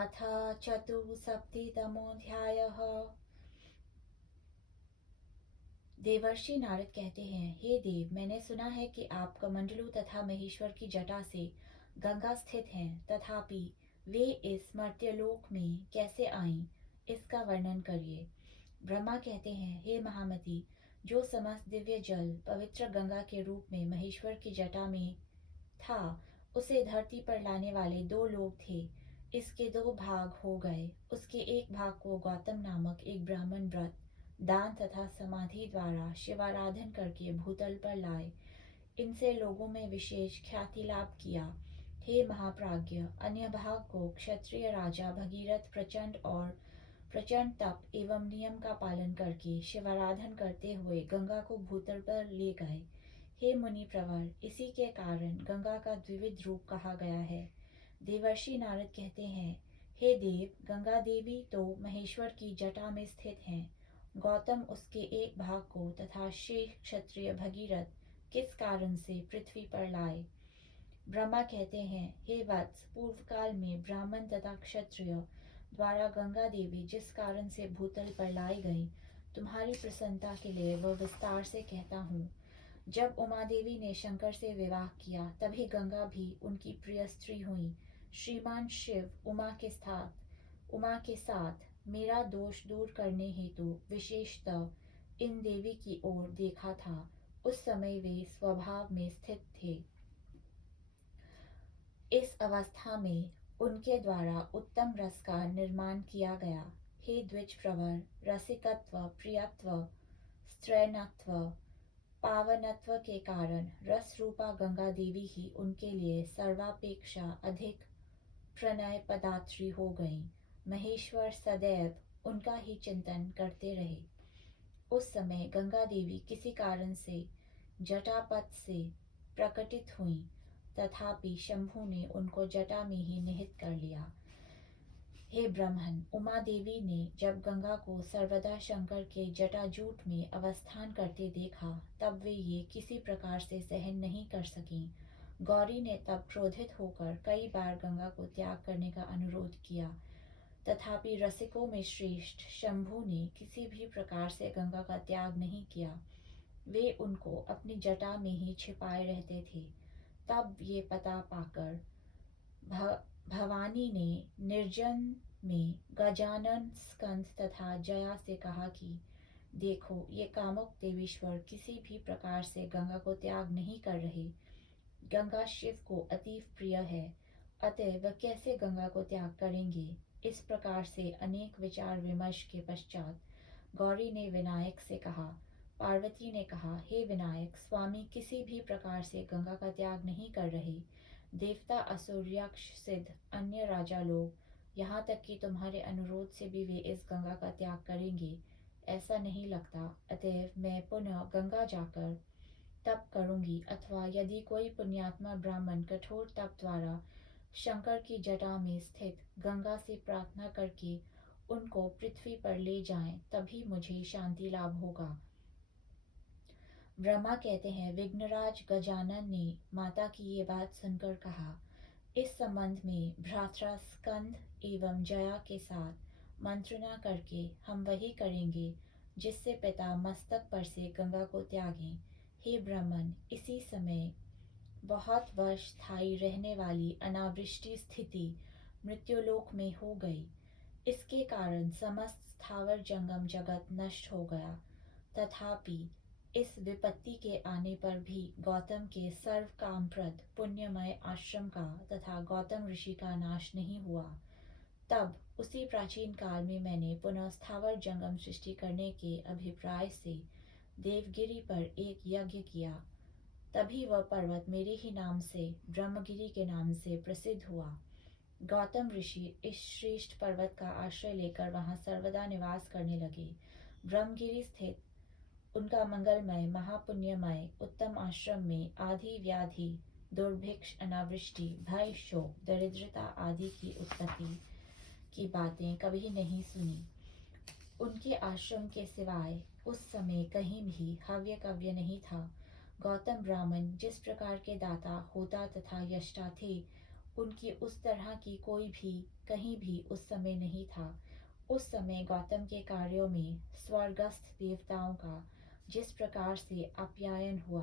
अथ चतुस्सप्तितमोऽध्यायः। देवर्षि नारद कहते हैं, हे देव, मैंने सुना है कि आप कमंडलू तथा महेश्वर की जटा से गंगा स्थित हैं, तथापि वे इस मर्त्यलोक में कैसे आईं, इसका वर्णन करिए। ब्रह्मा कहते हैं, हे महामती, जो समस्त दिव्य जल पवित्र गंगा के रूप में महेश्वर की जटा में था, उसे धरती पर लाने वाले दो लोग थे। इसके दो भाग हो गए। उसके एक भाग को गौतम नामक एक ब्राह्मण व्रत, दान तथा समाधि द्वारा शिवाराधन करके भूतल पर लाए। इनसे लोगों में विशेष ख्याति लाभ किया। हे महाप्राज्ञ, अन्य भाग को क्षत्रिय राजा भगीरथ प्रचंड तप एवं नियम का पालन करके शिवाराधन करते हुए गंगा को भूतल पर ले गए। हे मुनि प्रवर, इसी के कारण गंगा का द्विविध रूप कहा गया है। देवर्षि नारद कहते हैं, हे देव, गंगा देवी तो महेश्वर की जटा में स्थित हैं। गौतम उसके एक भाग को तथा शेष क्षत्रिय भगीरथ किस कारण से पृथ्वी पर लाए। ब्रह्मा कहते हैं, हे वत्स, पूर्व काल में ब्राह्मण तथा क्षत्रिय द्वारा गंगा देवी जिस कारण से भूतल पर लाई गई, तुम्हारी प्रसन्नता के लिए वह विस्तार से कहता हूँ। जब उमा देवी ने शंकर से विवाह किया, तभी गंगा भी उनकी प्रिय स्त्री हुई। श्रीमान शिव उमा के साथ मेरा दोष दूर करने हेतु विशेषतः इन देवी की ओर देखा था। उस समय वे स्वभाव में स्थित थे। इस अवस्था में उनके द्वारा उत्तम रस का निर्माण किया गया। हे द्विज प्रवर, रसिकत्व, प्रियत्व, स्त्रैणत्व, पावनत्व के कारण रस रूपा गंगा देवी ही उनके लिए सर्वापेक्षा अधिक प्रणय पदात्री हो गईं। महेश्वर सदैव उनका ही चिंतन करते रहे। उस समय गंगा देवी किसी कारण से जटापथ से प्रकटित हुई, तथापि शंभु ने उनको जटा में ही निहित कर लिया। हे ब्रह्मन, उमा देवी ने जब गंगा को सर्वदा शंकर के जटाजूट में अवस्थान करते देखा, तब वे ये किसी प्रकार से सहन नहीं कर सकीं। गौरी ने तब क्रोधित होकर कई बार गंगा को त्याग करने का अनुरोध किया, तथापि रसिकों में श्रेष्ठ शंभु ने किसी भी प्रकार से गंगा का त्याग नहीं किया। वे उनको अपनी जटा में ही छिपाए रहते थे। तब ये पता पाकर भवानी ने निर्जन में गजानन, स्कंद तथा जया से कहा कि देखो, ये कामुक देवीश्वर किसी भी प्रकार से गंगा को त्याग नहीं कर रहे। गंगा शिव को अतीव प्रिय है, अतः वह कैसे गंगा को त्याग करेंगे। इस प्रकार से अनेक विचार विमर्श के पश्चात गौरी ने विनायक से कहा। पार्वती ने कहा, हे विनायक स्वामी, किसी भी प्रकार से गंगा का त्याग नहीं कर रहे। देवता, असुर, यक्ष, सिद्ध, अन्य राजा लोग, यहाँ तक कि तुम्हारे अनुरोध से भी वे इस गंगा का त्याग करेंगे, ऐसा नहीं लगता। अतएव मैं पुनः गंगा जाकर तप करूंगी, अथवा यदि कोई पुण्यात्मा ब्राह्मण कठोर तप द्वारा शंकर की जटा में स्थित गंगा से प्रार्थना करके उनको पृथ्वी पर ले जाएं, तभी मुझे शांति लाभ होगा। ब्रह्मा कहते हैं, विघ्नराज गजानन ने माता की ये बात सुनकर कहा, इस संबंध में भ्रात्रा स्कंद एवं जया के साथ मंत्रणा करके हम वही करेंगे जिससे पिता मस्तक पर से गंगा को त्यागें। हे ब्राह्मण, इसी समय बहुत वर्ष स्थायी रहने वाली अनावृष्टि स्थिति मृत्युलोक में हो गई। इसके कारण समस्त स्थावर जंगम जगत नष्ट हो गया। तथापि इस विपत्ति के आने पर भी गौतम के सर्व कामप्रद पुण्यमय आश्रम का तथा गौतम ऋषि का नाश नहीं हुआ। तब उसी प्राचीन काल में मैंने पुनः स्थावर जंगम सृष्टि करने के अभिप्राय से देवगिरी पर एक यज्ञ किया। तभी वह पर्वत मेरे ही नाम से, ब्रह्मगिरी के नाम से प्रसिद्ध हुआ। गौतम ऋषि इस श्रेष्ठ पर्वत का आश्रय लेकर वहां सर्वदा निवास करने लगे। ब्रह्मगिरी स्थित उनका मंगलमय, महापुण्यमय, उत्तम आश्रम में आदि व्याधि, दुर्भिक्ष, अनावृष्टि, भय, शोक, दरिद्रता आदि की उत्पत्ति की बातें कभी नहीं सुनी। उनके आश्रम के सिवाय उस समय कहीं भी हव्य कव्य नहीं था। गौतम ब्राह्मण जिस प्रकार के दाता, होता तथा यष्टा थे, उनकी उस तरह की कोई भी कहीं भी उस समय नहीं था। उस समय गौतम के कार्यों में स्वर्गस्थ देवताओं का जिस प्रकार से आप्यायन हुआ,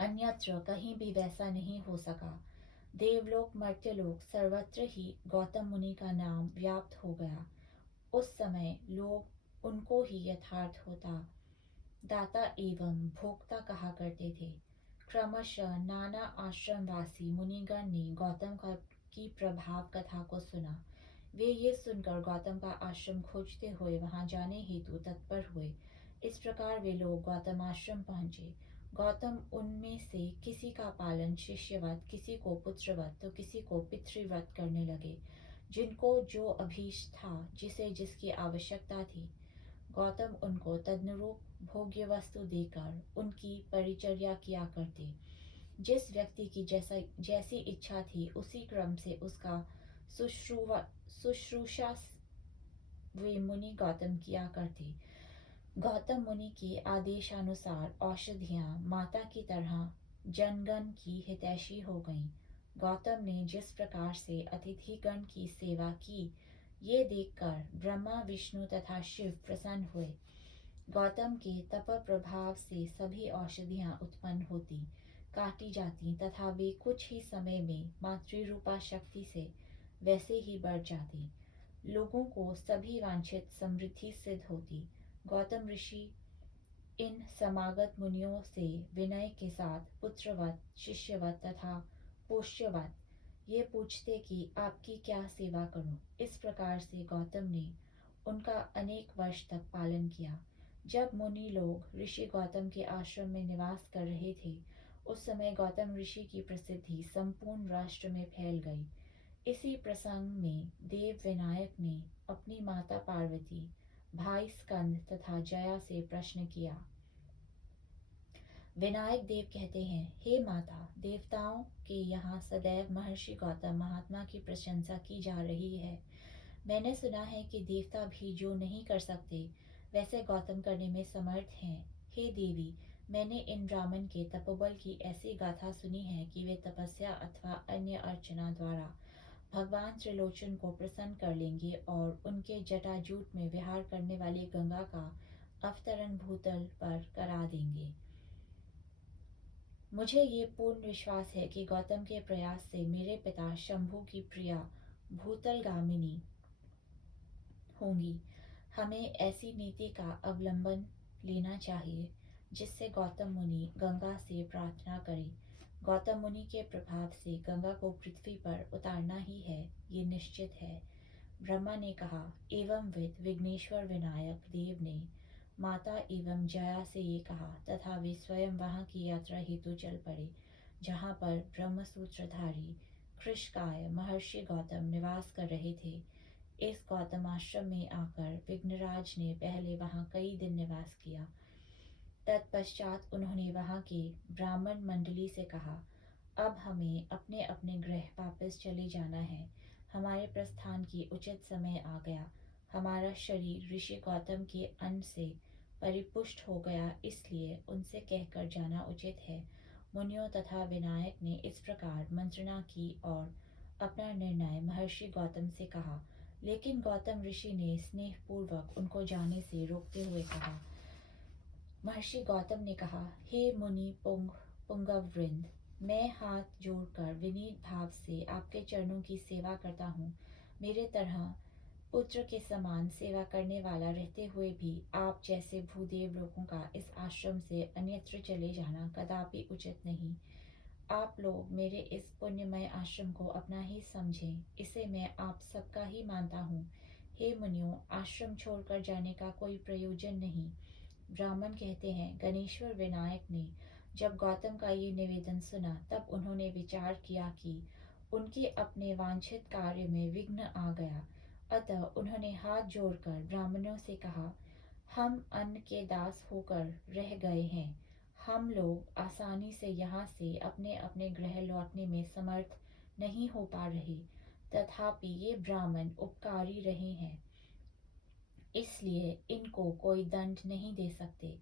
अन्यत्र कहीं भी वैसा नहीं हो सका। देवलोक मर्त्यलोक सर्वत्र ही गौतम मुनि का नाम व्याप्त हो गया। उस समय लोग उनको ही यथार्थ होता दाता एवं भोक्ता कहा करते थे। क्रमशः नाना आश्रमवासी मुनिगण ने गौतम का की प्रभाव कथा को सुना। वे ये सुनकर गौतम का आश्रम खोजते हुए वहां जाने हेतु तत्पर हुए। इस प्रकार वे लोग गौतम आश्रम पहुंचे। गौतम उनमें से किसी का पालन शिष्यवत, किसी को पुत्रवत तो किसी को पितृवत करने लगे, जिनको जो अभीष्ट था, जिसे जिसकी आवश्यकता थी। गौतम उनको तदनुरूप भोग्य वस्तु देकर उनकी परिचर्या किया करते। जिस व्यक्ति की जैसी इच्छा थी उसी क्रम से उसका शुश्रूषा वे मुनि गौतम किया करते। गौतम मुनि के आदेशानुसार औषधियाँ माता की तरह जनगण की हितैषी हो गईं। गौतम ने जिस प्रकार से अतिथिगण की सेवा की, ये देखकर ब्रह्मा, विष्णु तथा शिव प्रसन्न हुए। गौतम के तप प्रभाव से सभी औषधियाँ उत्पन्न होती, काटी जाती तथा वे कुछ ही समय में मातृरूपा शक्ति से वैसे ही बढ़ जाती। लोगों को सभी वांछित समृद्धि सिद्ध होती। गौतम ऋषि इन समागत मुनियों से विनय के साथ पुत्रवत, शिष्यवत तथा पोष्यवत ये पूछते कि आपकी क्या सेवा करूं। इस प्रकार से गौतम ने उनका अनेक वर्ष तक पालन किया। जब मुनि लोग ऋषि गौतम के आश्रम में निवास कर रहे थे, उस समय गौतम ऋषि की प्रसिद्धि संपूर्ण राष्ट्र में फैल गई। इसी प्रसंग में देव विनायक ने अपनी माता पार्वती, भाई स्कंद तथा जया से प्रश्न किया। विनायक देव कहते हैं, हे माता, देवताओं के यहाँ सदैव महर्षि गौतम महात्मा की प्रशंसा की जा रही है। मैंने सुना है कि देवता भी जो नहीं कर सकते वैसे गौतम करने में समर्थ हैं। हे देवी, मैंने इन ब्राह्मण के तपोबल की ऐसी गाथा सुनी है कि वे तपस्या अथवा अन्य अर्चना द्वारा भगवान त्रिलोचन को प्रसन्न कर लेंगे और उनके जटाजूट में विहार करने वाली गंगा का अवतरण भूतल पर करा देंगे। मुझे ये पूर्ण विश्वास है कि गौतम के प्रयास से मेरे पिता शंभु की प्रिया भूतलगामिनी होंगी। हमें ऐसी नीति का अवलंबन लेना चाहिए जिससे गौतम मुनि गंगा से प्रार्थना करें। गौतम मुनि के प्रभाव से गंगा को पृथ्वी पर उतारना ही है, ये निश्चित है। ब्रह्मा ने कहा। एवं विघ्नेश्वर विनायक देव ने माता एवं जया से ये कहा तथा वे स्वयं वहां की यात्रा हेतु चल पड़े, जहाँ पर ब्रह्मसूत्रधारी कृषकाय महर्षि गौतम निवास कर रहे थे। इस गौतम आश्रम में आकर विघ्नराज ने पहले वहां कई दिन निवास किया। तत्पश्चात उन्होंने वहां के ब्राह्मण मंडली से कहा, अब हमें अपने अपने गृह वापस चले जाना है। हमारे प्रस्थान की उचित समय आ गया। हमारा शरीर ऋषि गौतम के अन्न से परिपुष्ट हो गया, इसलिए उनसे कहकर जाना उचित है। मुनियों तथा विनायक ने इस प्रकार मंत्रणा की और अपना निर्णय महर्षि गौतम से कहा, लेकिन गौतम ऋषि ने स्नेहपूर्वक उनको जाने से रोकते हुए कहा। महर्षि गौतम ने कहा, हे मुनि पुंगववृंद, मैं हाथ जोड़कर विनीत भाव से आपके चरणों की सेवा करता हूँ। मेरे तरह पुत्र के समान सेवा करने वाला रहते हुए भी आप जैसे भूदेव लोगों का इस आश्रम से अन्यत्र चले जाना कदापि उचित नहीं। आप लोग मेरे इस पुण्यमय आश्रम को अपना ही समझें, इसे मैं आप सबका ही मानता हूँ। हे मुनियों, आश्रम छोड़कर जाने का कोई प्रयोजन नहीं। ब्राह्मण कहते हैं, गणेश्वर विनायक ने जब गौतम का ये निवेदन सुना तब उन्होंने विचार किया कि उनके अपने वांछित कार्य में विघ्न आ गया। अतः उन्होंने हाथ जोड़कर ब्राह्मणों से कहा, हम अन्न के दास होकर रह गए हैं। हम लोग आसानी से यहाँ से अपने अपने गृह लौटने में समर्थ नहीं हो पा रहे, तथापि ये ब्राह्मण उपकारी रहे हैं, इसलिए इनको कोई दंड नहीं दे सकते।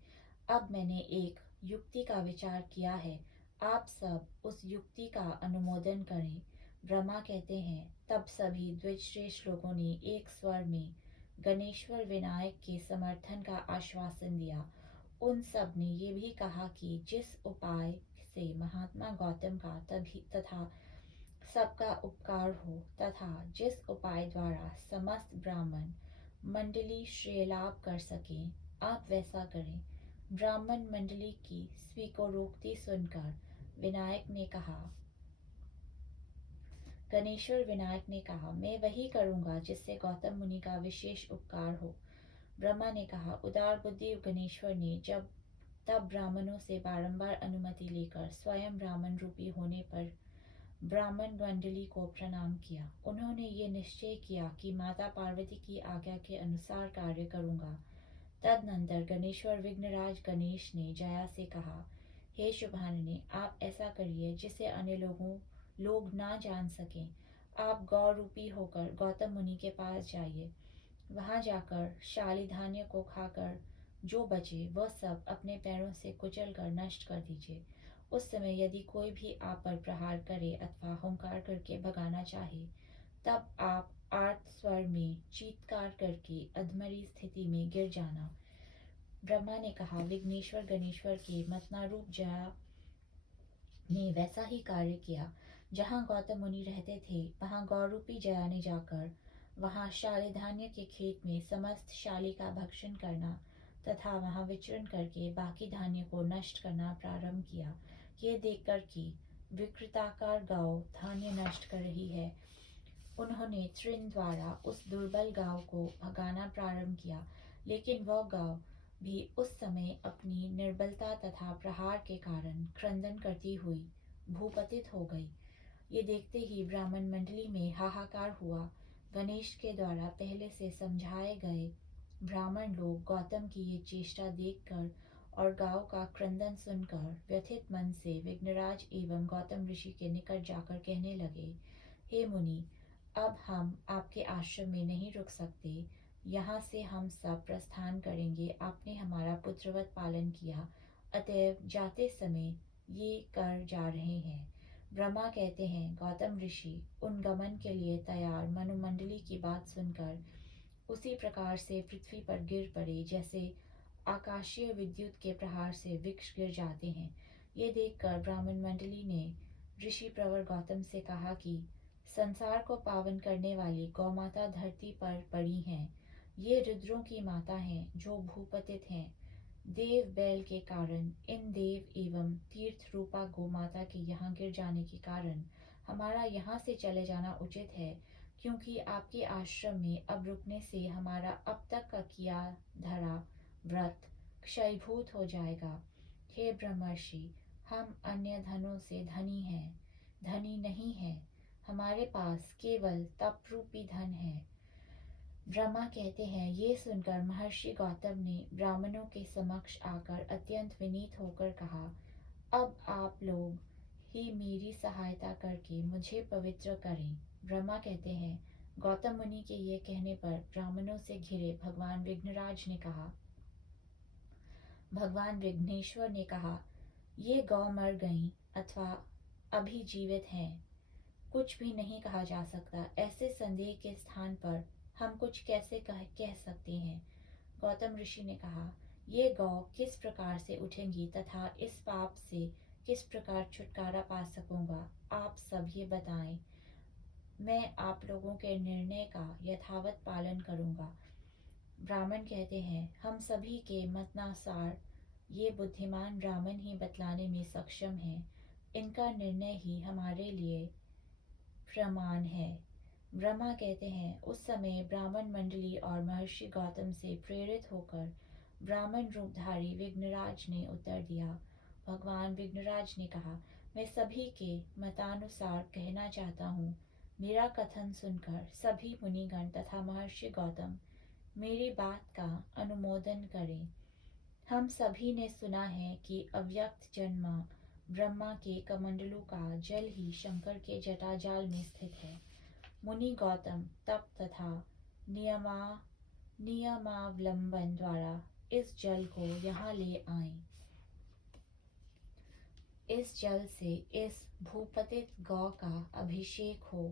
अब मैंने एक युक्ति का विचार किया है। आप सब उस युक्ति का अनुमोदन करें। ब्रह्मा कहते हैं, तब सभी द्विजश्रेष्ठ लोगों ने एक स्वर में गणेश्वर विनायक के समर्थन का आश्वासन दिया। उन सब ने ये भी कहा कि जिस उपाय से महात्मा गौतम का तभी तथा सबका उपकार हो, तथा जिस उपाय द्वारा समस्त ब्राह्मण मंडली श्रेय लाभ कर सकें, आप वैसा करें। ब्राह्मण मंडली की स्वीकारोक्ति सुनकर गणेश्वर विनायक ने कहा, मैं वही करूंगा जिससे गौतम मुनि का विशेष उपकार हो। ब्रह्मा ने कहा, उदार बुद्धि गणेश्वर ने जब तब ब्राह्मणों से बारंबार अनुमति लेकर स्वयं ब्राह्मण रूपी होने पर ब्राह्मण मंडली को प्रणाम किया। उन्होंने ये निश्चय किया कि माता पार्वती की आज्ञा के अनुसार कार्य करूंगा। तदनंतर गणेश्वर विघ्नराज गणेश ने जया से कहा, हे शुभांगिनी, आप ऐसा करिए जिसे अन्य लोग ना जान सकें। आप गौ रूपी होकर गौतम मुनि के पास जाइए। वहां जाकर शालिधान्य को खाकर जो बचे वह सब अपने पैरों से कुचल कर नष्ट कर दीजिए। उस समय यदि कोई भी आप पर प्रहार करे अथवा हुंकार करके भगाना चाहे, तब आप आर्त स्वर में चीत्कार करके अधमरी स्थिति में गिर जाना। ब्रह्मा ने कहा, विघ्नेश्वर गणेश्वर के मतनारूप जया ने वैसा ही कार्य किया। जहाँ गौतम मुनि रहते थे, वहाँ गौरूपी जया ने जाकर वहाँ शालिधान्य के खेत में समस्त शाली का भक्षण करना तथा वहाँ विचरण करके बाकी धान्य को नष्ट करना प्रारंभ किया। ये देखकर कि विकृताकार गांव धान्य नष्ट कर रही है, उन्होंने तृण द्वारा उस दुर्बल गांव को भगाना प्रारंभ किया, लेकिन वह गांव भी उस समय अपनी निर्बलता तथा प्रहार के कारण क्रंदन करती हुई भूपतित हो गई। ये देखते ही ब्राह्मण मंडली में हाहाकार हुआ। गणेश के द्वारा पहले से समझाए गए ब्राह्मण लोग गौतम की ये चेष्टा देखकर और गांव का क्रंदन सुनकर व्यथित मन से विघ्नराज एवं गौतम ऋषि के निकट जाकर कहने लगे, हे मुनि, अब हम आपके आश्रम में नहीं रुक सकते। यहाँ से हम सब प्रस्थान करेंगे। आपने हमारा पुत्रवत पालन किया, अतएव जाते समय ये कर जा रहे हैं। ब्रह्मा कहते हैं, गौतम ऋषि उन गमन के लिए तैयार मनुमंडली की बात सुनकर उसी प्रकार से पृथ्वी पर गिर पड़े जैसे आकाशीय विद्युत के प्रहार से वृक्ष गिर जाते हैं। ये देखकर ब्राह्मण मंडली ने ऋषि प्रवर गौतम से कहा कि संसार को पावन करने वाली गौ माता धरती पर पड़ी हैं। ये रुद्रों की माता हैं जो भूपतित हैं। देव बैल के कारण इन देव एवं तीर्थ रूपा गौ माता के यहाँ गिर जाने के कारण हमारा यहाँ से चले जाना उचित है, क्योंकि आपके आश्रम में अब रुकने से हमारा अब तक का किया धरा व्रत क्षयभूत हो जाएगा। हे ब्रह्मर्षि, हम अन्य धनों से धनी नहीं हैं। हमारे पास केवल तप रूपी धन है। ब्रह्मा कहते हैं, ये सुनकर महर्षि गौतम ने ब्राह्मणों के समक्ष आकर अत्यंत विनीत होकर कहा, अब आप लोग ही मेरी सहायता करके मुझे पवित्र करें। ब्रह्मा कहते हैं, गौतम मुनि के ये कहने पर ब्राह्मणों से घिरे भगवान विघ्नेश्वर ने कहा, ये गौ मर गईं अथवा अभी जीवित हैं, कुछ भी नहीं कहा जा सकता। ऐसे संदेह के स्थान पर हम कुछ कैसे कह सकते हैं। गौतम ऋषि ने कहा, ये गौ किस प्रकार से उठेंगी तथा इस पाप से किस प्रकार छुटकारा पा सकूंगा, आप सब ये बताएं। मैं आप लोगों के निर्णय का यथावत पालन करूंगा। ब्राह्मण कहते हैं, हम सभी के मतानुसार ये बुद्धिमान ब्राह्मण ही बतलाने में सक्षम हैं। इनका निर्णय ही हमारे लिए प्रमाण है। ब्रह्मा कहते हैं, उस समय ब्राह्मण मंडली और महर्षि गौतम से प्रेरित होकर ब्राह्मण रूपधारी विघ्नराज ने उत्तर दिया। भगवान विघ्नराज ने कहा, मैं सभी के मतानुसार कहना चाहता हूँ। मेरा कथन सुनकर सभी मुनिगण तथा महर्षि गौतम मेरी बात का अनुमोदन करें। हम सभी ने सुना है कि अव्यक्त जन्मा ब्रह्मा के कमंडलू का जल ही शंकर के जटाजाल में स्थित है। मुनि गौतम तप तथा नियमावलंबन द्वारा इस जल को यहाँ ले आए। इस जल से इस भूपतित गौ का अभिषेक हो।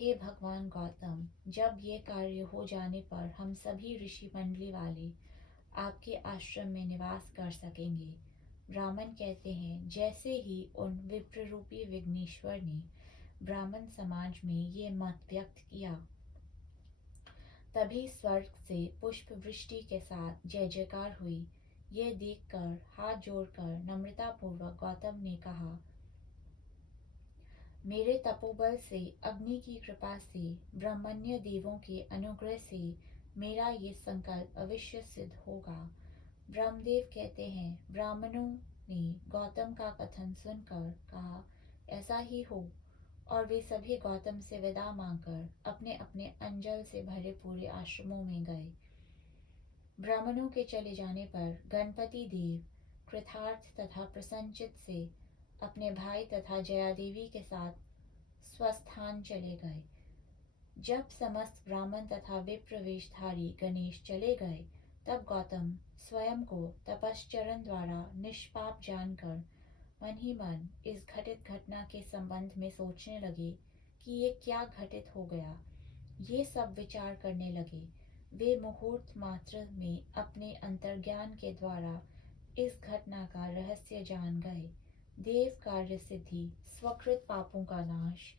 हे भगवान गौतम, जब ये कार्य हो जाने पर हम सभी ऋषि मंडली वाले आपके आश्रम में निवास कर सकेंगे। ब्राह्मण कहते हैं, जैसे ही उन विप्ररूपी विघ्नेश्वर ने ब्राह्मण समाज में ये मत व्यक्त किया, तभी स्वर्ग से पुष्प वृष्टि के साथ जय जयकार हुई। ये देखकर हाथ जोड़कर नम्रतापूर्वक गौतम ने कहा, मेरे तपोबल से, अग्नि की कृपा से, ब्रह्मण्य देवों के अनुग्रह से मेरा ये संकल्प अवश्य सिद्ध होगा। ब्रह्मदेव कहते हैं, ब्राह्मणों ने गौतम का कथन सुनकर कहा, ऐसा ही हो। और वे सभी गौतम से विदा मांगकर अपने अपने अंजल से भरे पूरे आश्रमों में गए। ब्राह्मणों के चले जाने पर गणपति देव कृतार्थ तथा प्रसन्नचित्त से अपने भाई तथा जया देवी के साथ स्वस्थान चले गए। जब समस्त ब्राह्मण तथा विप्र वेशधारी गणेश चले गए, तब गौतम स्वयं को तपश्चरण द्वारा निष्पाप जानकर मन ही मन इस घटित घटना के संबंध में सोचने लगे कि ये क्या घटित हो गया। ये सब विचार करने लगे। वे मुहूर्त मात्र में अपने अंतर्ज्ञान के द्वारा इस घटना का रहस्य जान गए। देव कार्य सिद्धि, स्वकृत पापों का नाश,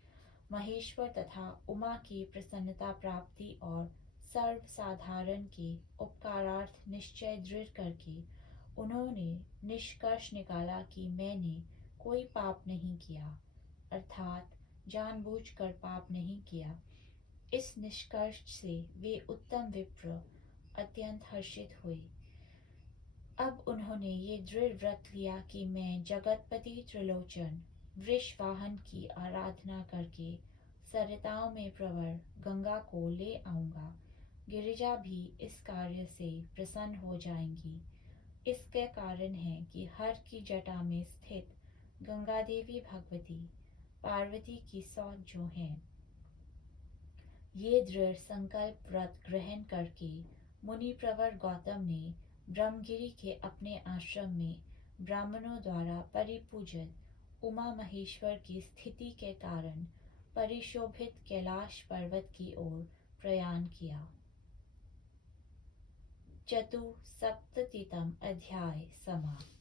महेश्वर तथा उमा की प्रसन्नता प्राप्ति और सर्वसाधारण के उपकारार्थ निश्चय दृढ़ करके उन्होंने निष्कर्ष निकाला कि मैंने कोई पाप नहीं किया, अर्थात जानबूझकर पाप नहीं किया। इस निष्कर्ष से वे उत्तम विप्र अत्यंत हर्षित हुए। अब उन्होंने ये दृढ़ व्रत लिया कि मैं जगतपति त्रिलोचन वृषवाहन की आराधना करके सरिताओं में प्रवर गंगा को ले आऊंगा। गिरिजा भी इस कार्य से प्रसन्न हो जाएंगी। इसके कारण है कि हर की जटा में स्थित गंगा देवी भगवती पार्वती की सौत जो हैं। ये दृढ़ संकल्प व्रत ग्रहण करके मुनि प्रवर गौतम ने ब्रह्मगिरि के अपने आश्रम में ब्राह्मणों द्वारा परिपूजित उमा महेश्वर की स्थिति के कारण परिशोभित कैलाश पर्वत की ओर प्रयाण किया। चतुसप्ततितम अध्याय समाप्त।